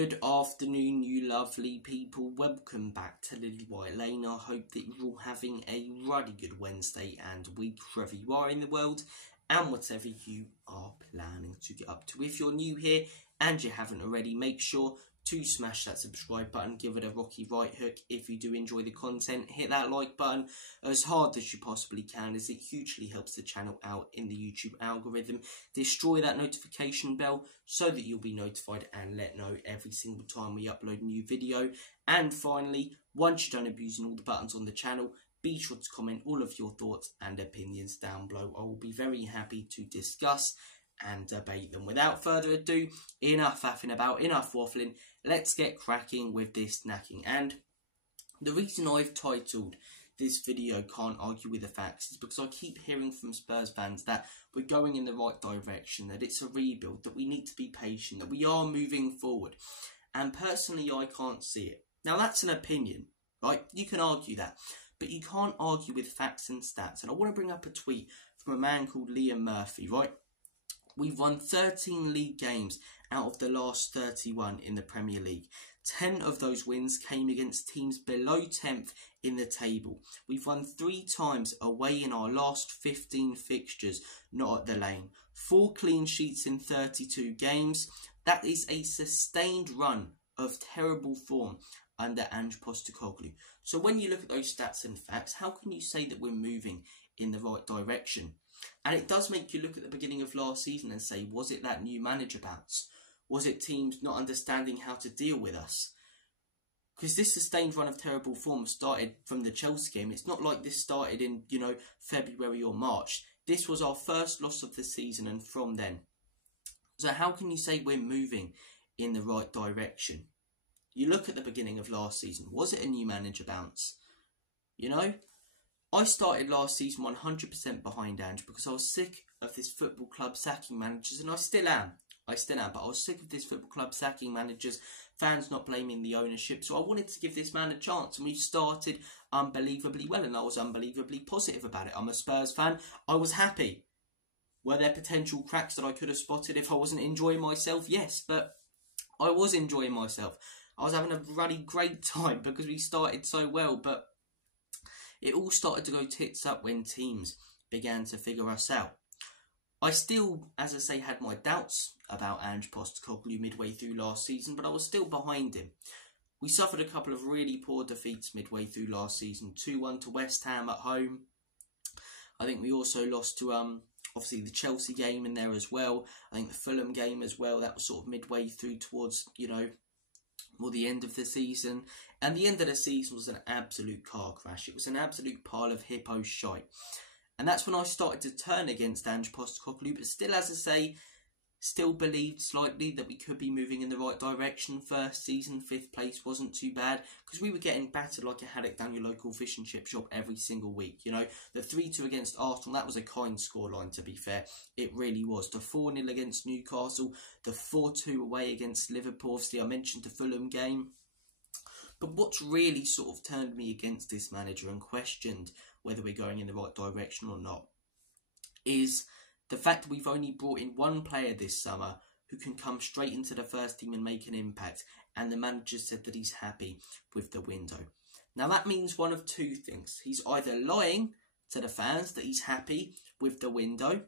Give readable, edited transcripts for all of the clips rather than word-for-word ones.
Good afternoon, you lovely people. Welcome back to Lily White Lane. I hope that you're all having a really good Wednesday and week wherever you are in the world and whatever you are planning to get up to. If you're new here and you haven't already, make sure to smash that subscribe button, give it a rocky right hook. If you do enjoy the content, hit that like button as hard as you possibly can, as it hugely helps the channel out in the YouTube algorithm. Destroy that notification bell so that you'll be notified and let know every single time we upload a new video. And finally, once you're done abusing all the buttons on the channel, be sure to comment all of your thoughts and opinions down below. I will be very happy to discuss and debate them. Without further ado, enough faffing about, enough waffling, let's get cracking with this snacking. And the reason I've titled this video Can't Argue with the Facts is because I keep hearing from Spurs fans that we're going in the right direction, that it's a rebuild, that we need to be patient, that we are moving forward. And personally, I can't see it. Now, that's an opinion, right? You can argue that, but you can't argue with facts and stats. And I want to bring up a tweet from a man called Liam Murphy, right? We've won 13 league games out of the last 31 in the Premier League. 10 of those wins came against teams below 10th in the table. We've won 3 times away in our last 15 fixtures, not at the Lane. 4 clean sheets in 32 games. That is a sustained run of terrible form under Ange Postecoglou. So when you look at those stats and facts, how can you say that we're moving in the right direction? And it does make you look at the beginning of last season and say, was it that new manager bounce? Was it teams not understanding how to deal with us? Because this sustained run of terrible form started from the Chelsea game. It's not like this started in, February or March. This was our first loss of the season and from then. So how can you say we're moving in the right direction? You look at the beginning of last season. Was it a new manager bounce? I started last season 100% behind Ange because I was sick of this football club sacking managers, and I still am, but I was sick of this football club sacking managers, fans not blaming the ownership, so I wanted to give this man a chance, and we started unbelievably well, and I was unbelievably positive about it. I'm a Spurs fan. I was happy. Were there potential cracks that I could have spotted if I wasn't enjoying myself? Yes, but I was enjoying myself. I was having a really great time because we started so well, but it all started to go tits up when teams began to figure us out. I still, as I say, had my doubts about Ange Postecoglou midway through last season, but I was still behind him. We suffered a couple of really poor defeats midway through last season. 2-1 to West Ham at home. I think we also lost to, obviously, the Chelsea game in there as well. I think the Fulham game as well. That was sort of midway through towards, the end of the season. And the end of the season was an absolute car crash. It was an absolute pile of hippo shite. And that's when I started to turn against Ange Postecoglou. But still, as I say, still believed slightly that we could be moving in the right direction. First season, 5th place wasn't too bad. Because we were getting battered like a haddock down your local fish and chip shop every single week. The 3-2 against Arsenal, that was a kind scoreline, to be fair. It really was. The 4-0 against Newcastle. The 4-2 away against Liverpool. Obviously, I mentioned the Fulham game. But what's really sort of turned me against this manager and questioned whether we're going in the right direction or not is the fact that we've only brought in one player this summer who can come straight into the first team and make an impact, and the manager said that he's happy with the window. Now that means one of two things. He's either lying to the fans that he's happy with the window,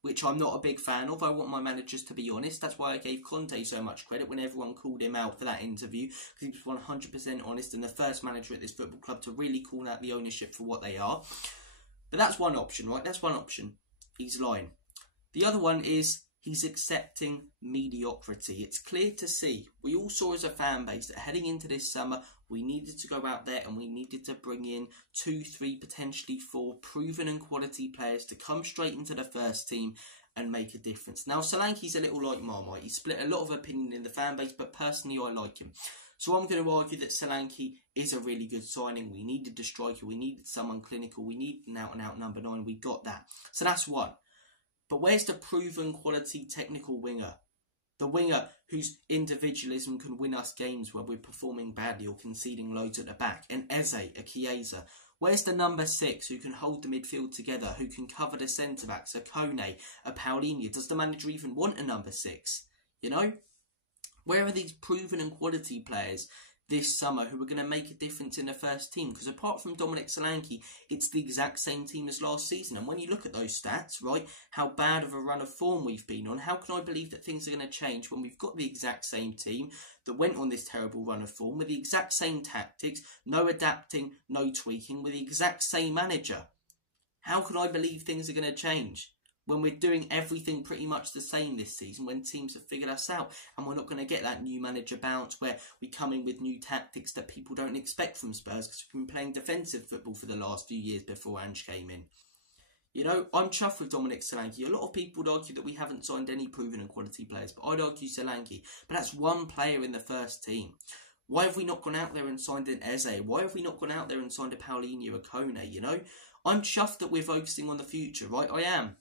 which I'm not a big fan of. I want my managers to be honest. That's why I gave Conte so much credit when everyone called him out for that interview, because he was 100% honest and the first manager at this football club to really call out the ownership for what they are. But that's one option, right? That's one option. He's lying. The other one is he's accepting mediocrity. It's clear to see. We all saw as a fan base that heading into this summer, we needed to go out there and we needed to bring in 2, 3, potentially 4 proven and quality players to come straight into the first team and make a difference. Now, Solanke's a little like Marmite. He split a lot of opinion in the fan base, but personally, I like him. So I'm going to argue that Solanke is a really good signing. We needed a striker. We needed someone clinical. We needed an out-and-out number 9. We got that. So that's one. But where's the proven quality technical winger? The winger whose individualism can win us games where we're performing badly or conceding loads at the back. An Eze, a Chiesa. Where's the number 6 who can hold the midfield together, who can cover the centre-backs, a Kone, a Paulinho? Does the manager even want a number 6? Where are these proven and quality players this summer who are going to make a difference in the first team? Because apart from Dominic Solanke, it's the exact same team as last season. And when you look at those stats, right, how bad of a run of form we've been on, how can I believe that things are going to change when we've got the exact same team that went on this terrible run of form with the exact same tactics, no adapting, no tweaking, with the exact same manager? How can I believe things are going to change when we're doing everything pretty much the same this season, when teams have figured us out, and we're not going to get that new manager bounce where we come in with new tactics that people don't expect from Spurs, because we've been playing defensive football for the last few years before Ange came in. You know, I'm chuffed with Dominic Solanke. A lot of people would argue that we haven't signed any proven and quality players, but I'd argue Solanke. But that's one player in the first team. Why have we not gone out there and signed an Eze? Why have we not gone out there and signed a Paulinho, a Kone, you know? I'm chuffed that we're focusing on the future, right? I am.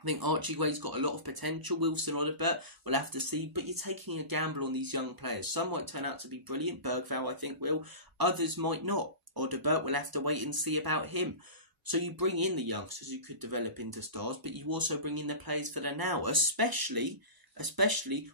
I think Archie Gray's got a lot of potential. Wilson Odobert, we'll have to see. But you're taking a gamble on these young players. Some might turn out to be brilliant. Bergvall, I think, will. Others might not. Odobert, we'll have to wait and see about him. So you bring in the youngsters who could develop into stars, but you also bring in the players for the now, especially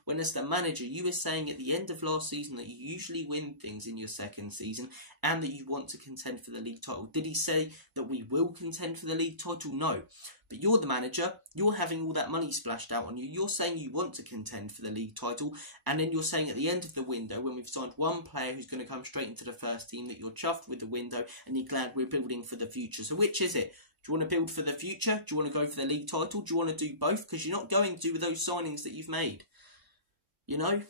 when as the manager, you were saying at the end of last season that you usually win things in your second season and that you want to contend for the league title. Did he say that we will contend for the league title? No. But you're the manager, you're having all that money splashed out on you, you're saying you want to contend for the league title, and then you're saying at the end of the window, when we've signed one player who's going to come straight into the first team, that you're chuffed with the window and you're glad we're building for the future. So which is it? Do you want to build for the future? Do you want to go for the league title? Do you want to do both? Because you're not going to with those signings that you've made. You know?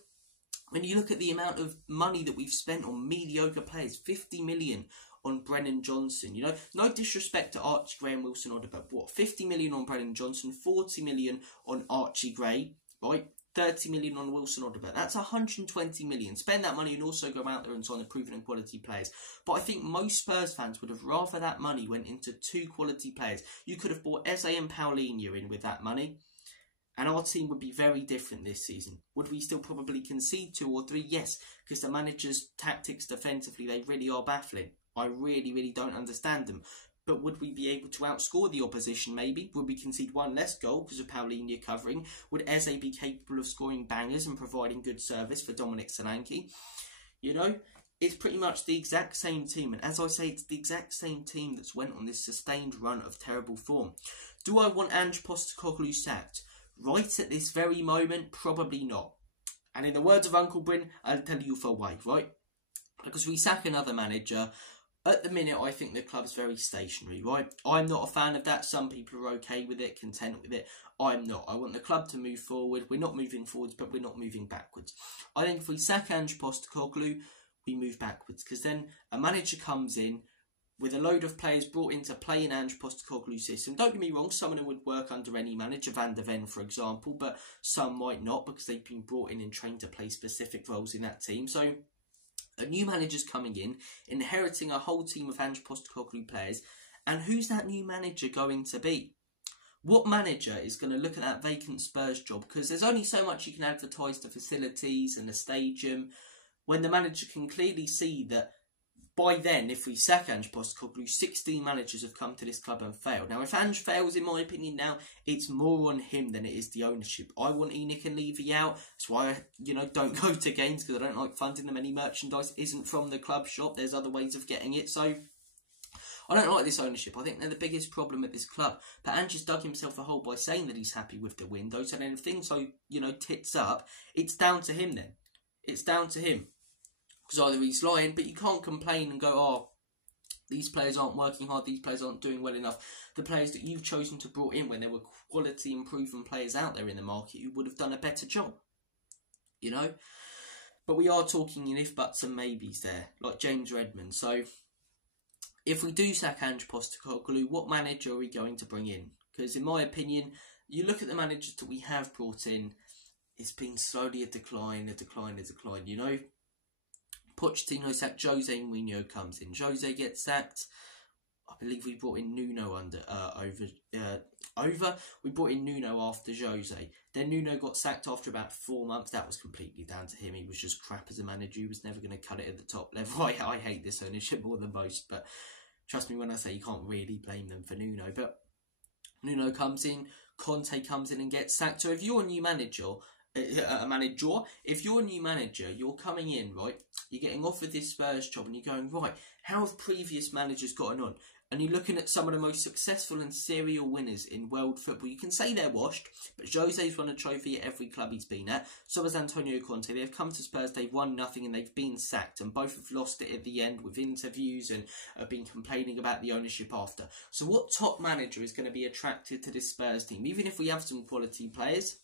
When you look at the amount of money that we've spent on mediocre players, 50 million on Brennan Johnson, you know? No disrespect to Archie Gray and Wilson Odobert, but what? 50 million on Brennan Johnson, 40 million on Archie Gray, right? 30 million on Wilson Odobert. That's 120 million. Spend that money and also go out there and sign the proven and quality players. But I think most Spurs fans would have rather that money went into two quality players. You could have bought Eze and Paulinho in with that money, and our team would be very different this season. Would we still probably concede 2 or 3? Yes, because the manager's tactics defensively, they really are baffling. I really don't understand them. But would we be able to outscore the opposition maybe? Would we concede 1 less goal because of Paulinho covering? Would Eze be capable of scoring bangers and providing good service for Dominic Solanke? You know, it's pretty much the exact same team. And as I say, it's the exact same team that's went on this sustained run of terrible form. Do I want Ange Postecoglou sacked? Right at this very moment, probably not. And in the words of Uncle Bryn, I'll tell you for why, right? Because we sack another manager. At the minute, I think the club's very stationary, right? I'm not a fan of that. Some people are okay with it, content with it. I'm not. I want the club to move forward. We're not moving forwards, but we're not moving backwards. I think if we sack Ange Postecoglou, we move backwards. Because then a manager comes in with a load of players brought in to play in Ange Postecoglou's system. Don't get me wrong, some of them would work under any manager, Van der Ven, for example, but some might not because they've been brought in and trained to play specific roles in that team. So a new manager's coming in, inheriting a whole team of Ange Postecoglou players. And who's that new manager going to be? What manager is going to look at that vacant Spurs job? Because there's only so much you can advertise the facilities and the stadium when the manager can clearly see that by then, if we sack Ange Postecoglou, 16 managers have come to this club and failed. Now, if Ange fails, in my opinion now, it's more on him than it is the ownership. I want Enoch and Levy out. That's why I, don't go to games, because I don't like funding them. Any merchandise isn't from the club shop. There's other ways of getting it. So I don't like this ownership. I think they're the biggest problem at this club. But Ange has dug himself a hole by saying that he's happy with the window. So then if things, tits up, it's down to him then. It's down to him. Because either he's lying, but you can't complain and go, oh, these players aren't working hard, these players aren't doing well enough. The players that you've chosen to brought in when there were quality and proven players out there in the market who would have done a better job. But we are talking in if, buts and maybes there, like James Redmond. So if we do sack Ange Postecoglou, what manager are we going to bring in? Because in my opinion, you look at the managers that we have brought in, it's been slowly a decline. Pochettino sacked, Jose Mourinho comes in. Jose gets sacked. I believe we brought in Nuno We brought in Nuno after Jose. Then Nuno got sacked after about 4 months. That was completely down to him. He was just crap as a manager. He was never going to cut it at the top level. I hate this ownership more than most, but trust me when I say you can't really blame them for Nuno. But Nuno comes in, Conte comes in and gets sacked. So if you're a new manager a manager. If you're a new manager, you're coming in, right? You're getting offered this Spurs job and you're going, right, how have previous managers gotten on? And you're looking at some of the most successful and serial winners in world football. You can say they're washed, but Jose's won a trophy at every club he's been at. So has Antonio Conte. They've come to Spurs, they've won nothing and they've been sacked. And both have lost it at the end with interviews and have been complaining about the ownership after. So what top manager is going to be attracted to this Spurs team? Even if we have some quality players,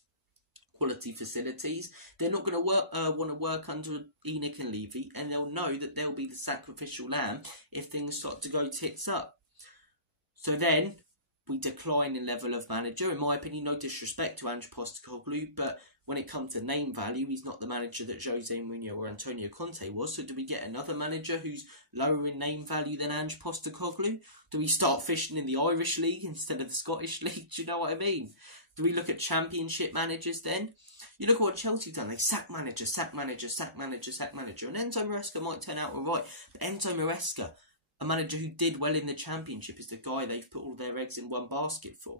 quality facilities, they're not going to want to work under Enoch and Levy, and they'll know that they'll be the sacrificial lamb if things start to go tits up. So then we decline in level of manager. In my opinion, no disrespect to Ange Postecoglou, but when it comes to name value, he's not the manager that Jose Mourinho or Antonio Conte was. So do we get another manager who's lower in name value than Ange Postecoglou? Do we start fishing in the Irish League instead of the Scottish League? Do you know what I mean? Do we look at championship managers then? You look at what Chelsea done. They sack manager, sack manager, sack manager, sack manager. And Enzo Maresca might turn out all right. But Enzo Maresca, a manager who did well in the championship, is the guy they've put all their eggs in one basket for.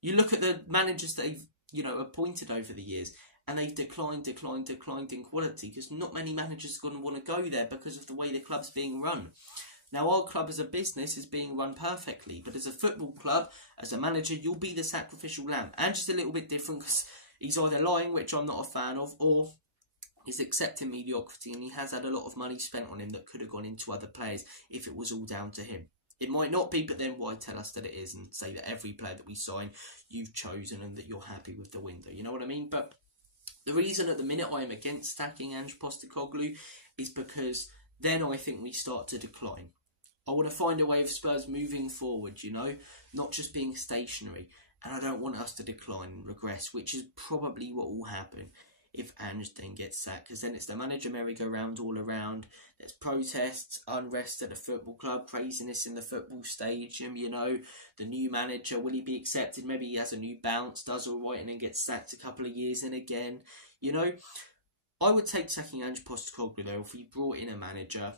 You look at the managers that they've, appointed over the years, and they've declined in quality because not many managers are going to want to go there because of the way the club's being run. Now, our club as a business is being run perfectly, but as a football club, as a manager, you'll be the sacrificial lamb. And just a little bit different because he's either lying, which I'm not a fan of, or he's accepting mediocrity and he has had a lot of money spent on him that could have gone into other players if it was all down to him. It might not be, but then why tell us that it is and say that every player that we sign, you've chosen and that you're happy with the window. You know what I mean? But the reason at the minute I am against stacking Ange Postecoglou is because then I think we start to decline. I want to find a way of Spurs moving forward, not just being stationary. And I don't want us to decline and regress, which is probably what will happen if Ange then gets sacked. Because then it's the manager merry-go-round all around. There's protests, unrest at the football club, craziness in the football stadium, The new manager, will he be accepted? Maybe he has a new bounce, does all right, and then gets sacked a couple of years in again. I would take sacking Ange Postecoglou, though, if we brought in a manager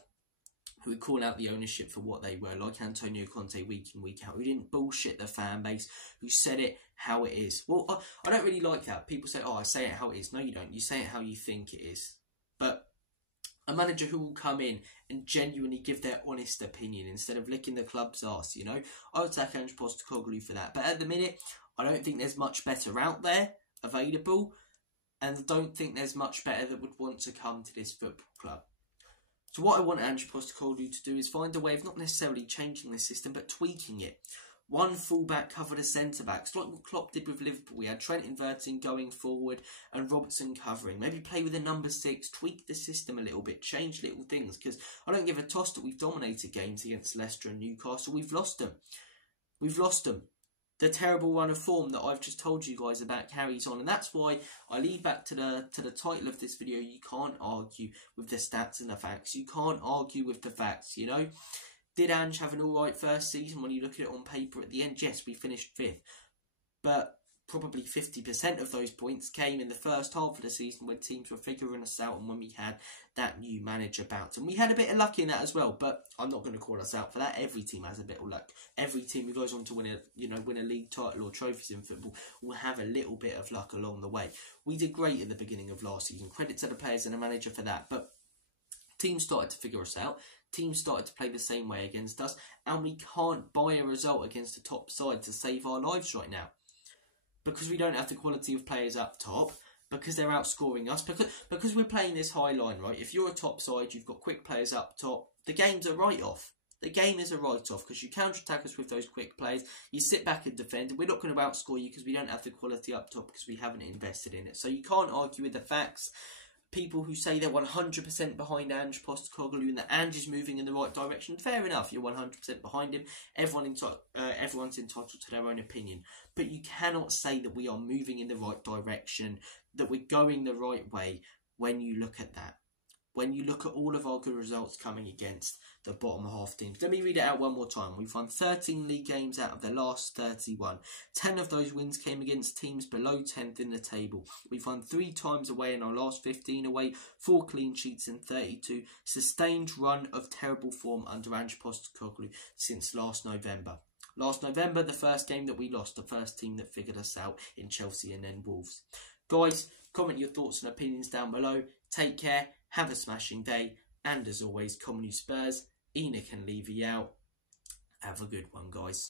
who would call out the ownership for what they were, like Antonio Conte week in, week out, who didn't bullshit the fan base, who said it how it is. Well, I don't really like that. People say, I say it how it is. No, you don't. You say it how you think it is. But a manager who will come in and genuinely give their honest opinion instead of licking the club's arse, I would take Ange Postecoglou for that. But at the minute, I don't think there's much better out there available, and I don't think there's much better that would want to come to this football club. So what I want Ange Postecoglou to do is find a way of not necessarily changing the system, but tweaking it. One fullback cover the centre-backs, like what Klopp did with Liverpool. We had Trent inverting going forward and Robertson covering. Maybe play with a number 6, tweak the system a little bit, change little things. Because I don't give a toss that we've dominated games against Leicester and Newcastle. We've lost them. The terrible run of form that I've just told you guys about carries on, and that's why I lead back to the title of this video. You can't argue with the stats and the facts. You can't argue with the facts. Did Ange have an all right first season when you look at it on paper at the end? Yes, we finished 5th, but probably 50% of those points came in the first half of the season when teams were figuring us out and when we had that new manager bounce. And we had a bit of luck in that as well, but I'm not going to call us out for that. Every team has a bit of luck. Every team who goes on to win a league title or trophies in football will have a little bit of luck along the way. We did great in the beginning of last season. Credit to the players and the manager for that. But teams started to figure us out. Teams started to play the same way against us, and we can't buy a result against the top side to save our lives right now. Because we don't have the quality of players up top, because they're outscoring us, because we're playing this high line, right? If you're a top side, you've got quick players up top, the game's a write-off. The game is a write-off because you counter-attack us with those quick plays, you sit back and defend, and we're not going to outscore you because we don't have the quality up top because we haven't invested in it. So you can't argue with the facts. People who say they're 100% behind Ange Postecoglou and that Ange is moving in the right direction, fair enough, you're 100% behind him. Everyone's entitled to their own opinion. But you cannot say that we are moving in the right direction, that we're going the right way when you look at that. When you look at all of our good results coming against the bottom half teams. Let me read it out one more time. We've won 13 league games out of the last 31. 10 of those wins came against teams below 10th in the table. We've won 3 times away in our last 15 away, 4 clean sheets in 32. Sustained run of terrible form under Ange Postecoglou since last November. Last November, the first game that we lost, the first team that figured us out in Chelsea and then Wolves. Guys, Comment your thoughts and opinions down below. Take care, have a smashing day, and as always, come on you Spurs, Enoch and Levy out. Have a good one, guys.